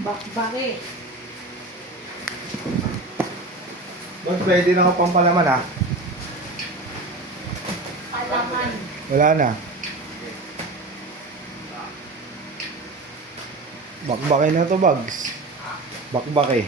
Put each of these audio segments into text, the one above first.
Bakit? Boss, pwede na ako pampalaman ha? Alaman. Wala na. Bakbaki na to, Bags. Bakbaki.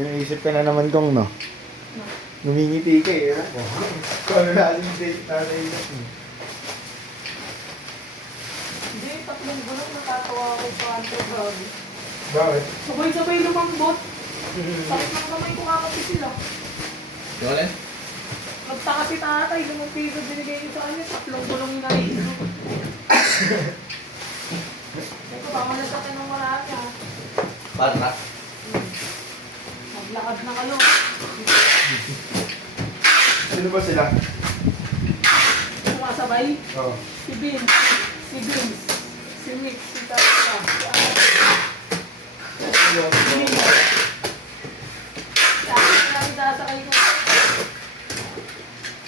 Naisip ka na naman kong, no? Numingiti ka eh. Kung ano natin yung date na naisip mo. Hindi, 3 bulok natatawa ako sa Anto, grabe. Bakit? Sabay-sabay lumambot. Sakit ng kamay ko kakapit sila. Yung alin? Nagtaka si tatay, lumampi ko binigay niyo sa kanya, 3 bulong na rin. Ito ba, malasakin ng marami ha. Bata. Maglakad na kayo. Sino ba sila? Sumasabay. Oo. Si Vince, si Nick, si Tata.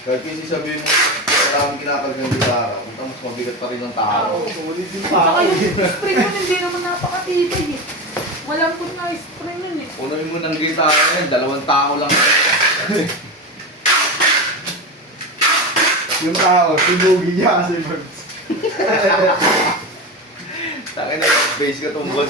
Kahit kasi sabihin mo, maraming kinakargang gitara, kung mas mabigat pa rin ng tao. Ulit din Saka yung spring nun, hindi naman napakatibay eh. Malambot na spring nun eh. Unoy mo ng gitara yan, 2 tao lang. Yung tao, tinugi niya kasi birds. Taka na, base ka tumbot.